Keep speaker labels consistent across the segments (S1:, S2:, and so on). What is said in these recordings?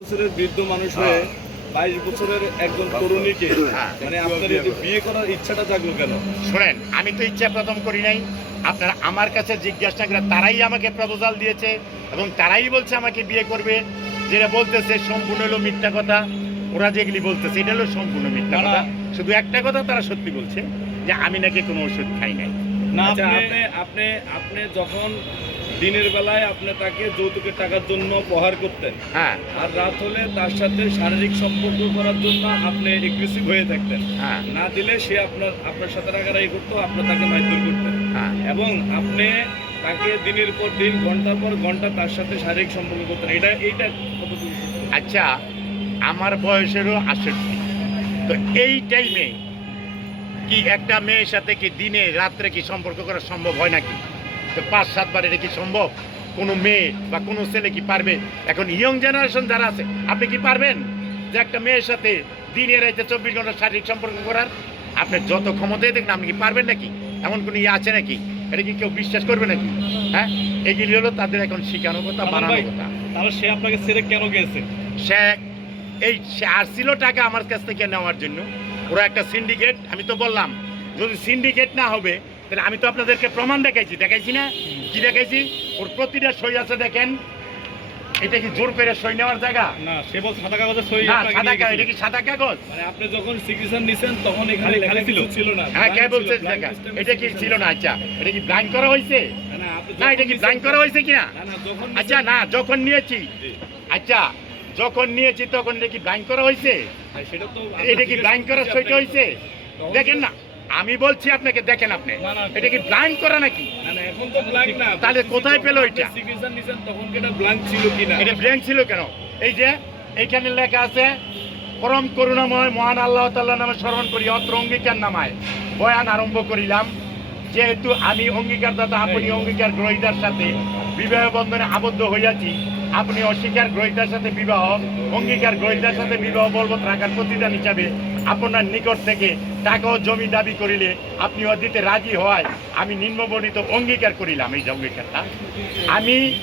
S1: বছরের বৃদ্ধ মানুষ হয়ে বাইশ বছরের একজন তরুণীকে
S2: হ্যাঁ।
S1: মানে আপনার বিয়ে করার ইচ্ছাটা জাগলো কেন?
S2: শোনেন আমি তো ইচ্ছা প্রথম করি নাই। আপনারা আমার কাছে জিজ্ঞাসা করে তারাই আমাকে প্রপোজাল দিয়েছে এবং তারাই বলছে আমাকে বিয়ে করবে। যেটা বলতেছে সম্পূর্ণ হলো মিথ্যা কথা। ওরা যেগুলি বলতেছে এটা হলো সম্পূর্ণ মিথ্যা। কথা। শুধু একটা কথা তারা সত্যি বলছে যে আমি নাকি কোনো ওষুধ খাই নাই।
S1: না আপনি আপনি আপনি যখন দিনের বেলায় আপনি তাকে যৌতুকের টাকার জন্য প্রহার করতেন।
S2: হ্যাঁ।
S1: আর রাত হলে তার সাথে শারীরিক সম্পর্ক করার জন্য আপনি এগ্রেসিভ হয়ে থাকতেন।
S2: হ্যাঁ।
S1: না দিলে সে আপনার আপনার সাথে রাগারাগি করতো আপনার তাকে মারধর করতেন।
S2: হ্যাঁ।
S1: এবং আপনি তাকে দিনের পর দিন ঘণ্টার পর ঘণ্টা তার সাথে শারীরিক সম্পর্ক করতেন। এটা এইটা
S2: আচ্ছা আমার বয়সেরও আষট্টি তো এই টাইমে কি একটা মেয়ের সাথে কি দিনে রাত্রে কি সম্পর্ক করা সম্ভব হয় নাকি? পাঁচ সাতবার এটা কি সম্ভব? কোনো মেয়ে বা কোনো ছেলে কি পারবে? এখন ইয়ং জেনারেশন যারা আছে আপনি কি পারবেন যে একটা মেয়ের সাথে দিনে রাইতে চব্বিশ ঘণ্টা শারীরিক সম্পর্ক করার? আপনি যত ক্ষমতাই দেখেন আপনি কি পারবেন নাকি? এমন কোনো ইয়ে আছে নাকি? এটা কি কেউ বিশ্বাস করবে নাকি? হ্যাঁ? এগুলি হলো তাদের এখন শিখানো কথা
S1: আমার
S2: বানানো কথা।
S1: তাহলে সে আপনাকে ছেড়ে কেন গেছে?
S2: সে এই সে আসছিল টাকা আমার কাছ থেকে নেওয়ার জন্য। ওরা একটা সিন্ডিকেট আমি তো বললাম যদি সিন্ডিকেট না হবে তাহলে আমি তো আপনাদেরকে প্রমাণ দেখাইছি দেখাইছি না? কি দেখাইছি? ওর প্রতিটা সই আছে দেখেন। এটা কি জোর করে সই নেওয়ার জায়গা?
S1: না সে বল সাদা কাগজে সই
S2: না সাদা কাগজ এটা কি সাদা কাগজ?
S1: মানে আপনি যখন সিগনেচার নিছেন তখন এখানে
S3: খালি-
S1: লেখা
S3: খালি ছিল।
S1: ছিল না।
S2: হ্যাঁ কে বলছে দেখা এটা কি ছিল। না? আচ্ছা এটা কি ব্লাঙ্ক করা হয়েছে?
S1: না, না, আপনি
S2: না এটা কি ব্লাঙ্ক করা হয়েছে কিনা?
S1: না, না, যখন
S2: আচ্ছা না যখন নিয়েছি।
S1: জি।
S2: আচ্ছা যখন নিয়েছি তখন এটা কি ব্লাঙ্ক করা হয়েছে?
S1: হ্যাঁ, সেটা তো
S2: এটা কি ব্লাইন্ড করা সইটা হয়েছে? দেখেন না। আমি বলছি আপনাকে দেখেন আপনি। এটা কি ব্লাইন্ড করা নাকি। তাহলে কোথায় পেল এটা?
S1: এটা
S2: ব্ল্যাঙ্ক ছিল কেন? এই যে এইখানে লেখা আছে পরম করুণাময় মহান আল্লাহ তাল্লাহ নামে স্মরণ করি অত্র অঙ্গীকার নামায়। বয়ান আরম্ভ করিলাম যেহেতু আমি অঙ্গীকারদাতা আপনি অঙ্গীকার গ্রহীতার সাথে বিবাহ বন্ধনে আবদ্ধ হইয়াছি। আপনি অস্বীকার গ্রহীতার সাথে বিবাহ অঙ্গীকার গ্রহীতার সাথে বিবাহ বলবৎ রাখার প্রতিদান হিসাবে আপনার নিকট থেকে টাকা ও জমি দাবি করিলে আপনি ও দিতে রাজি হওয়ায় আমি নিম্নবর্ণিত অঙ্গীকার করিলাম এই যে অঙ্গীকারটা। আমি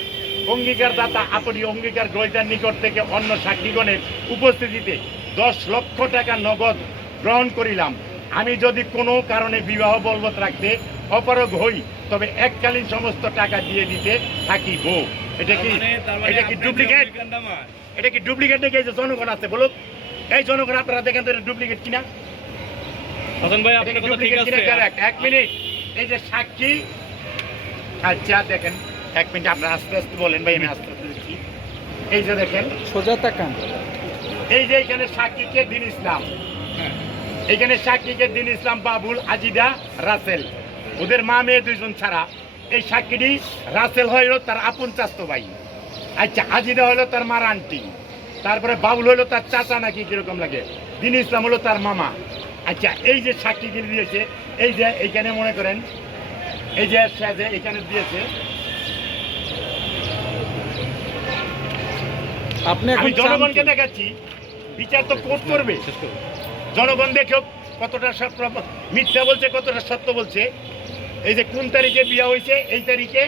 S2: অঙ্গীকারদাতা আপনি অঙ্গীকার গ্রহীতার নিকট থেকে অন্য সাক্ষীগণের উপস্থিতিতে দশ লক্ষ টাকা নগদ গ্রহণ করিলাম। আমি যদি কোনো কারণে বিবাহ বলবৎ রাখতে অপারগ হই তবে এককালীন সমস্ত টাকা দিয়ে দিতে থাকিব। এটা কি
S1: মানে- মানে
S2: এটা কি ডুপ্লিকেট? এটা কি ডুপ্লিকেট নাকি জনগণ আছে বলুক। এই জনগণ আপনারা দেখেন তো ডুপ্লিকেট কিনা?
S1: হাসান ভাই আপনার কথা ঠিক আছে।
S2: এক মিনিট। এই যে সাক্ষী আচ্ছা দেখেন এক মিনিট আপনারা আস্তে আস্তে বলেন ভাই আমি আস্তে আস্তে দেখি এই যে দেখেন
S3: সোজা তাকান।
S2: এই যে এখানে সাক্ষীকে দিন ইসলাম।
S1: হ্যাঁ।
S2: এখানে সাক্ষীকে দিন ইসলাম বাবুল আজিদা রাসেল। ওদের মা মেয়ে দুইজন ছাড়া। এই সাক্ষীটি রাসেল হইল তার আপন চাস্ত ভাই। আচ্ছা আজিদা হলো তার মার আন্টি। তারপরে বাবুল হলো তার চাচা নাকি কীরকম লাগে? দিন ইসলাম হলো তার মামা। আচ্ছা এই যে সাক্ষীগিরি দিয়েছে এই যে এইখানে মনে করেন এই যে সে যে এখানে দিয়েছে।
S3: আপনি
S2: আমি জনগণকে দেখাচ্ছি বিচার তো কোর্ট করবে। জনগণ দেখো কতটা মিথ্যা বলছে কতটা সত্য বলছে। এই যে কোন তারিখে বিয়া হয়েছে এই তারিখে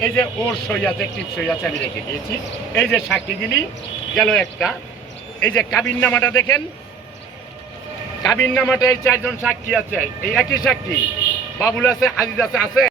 S2: এই যে ওর সই আছে, টিপ সই আছে, আমি রেখে দিয়েছি। এই যে সাক্ষীগিরি গেল একটা। এই যে কাবিন নামাটা দেখেন। কাবিন নামাটা এই চারজন সাক্ষী আছে। এই একই সাক্ষী। বাবুল আছে, আজিজ আছে আছে।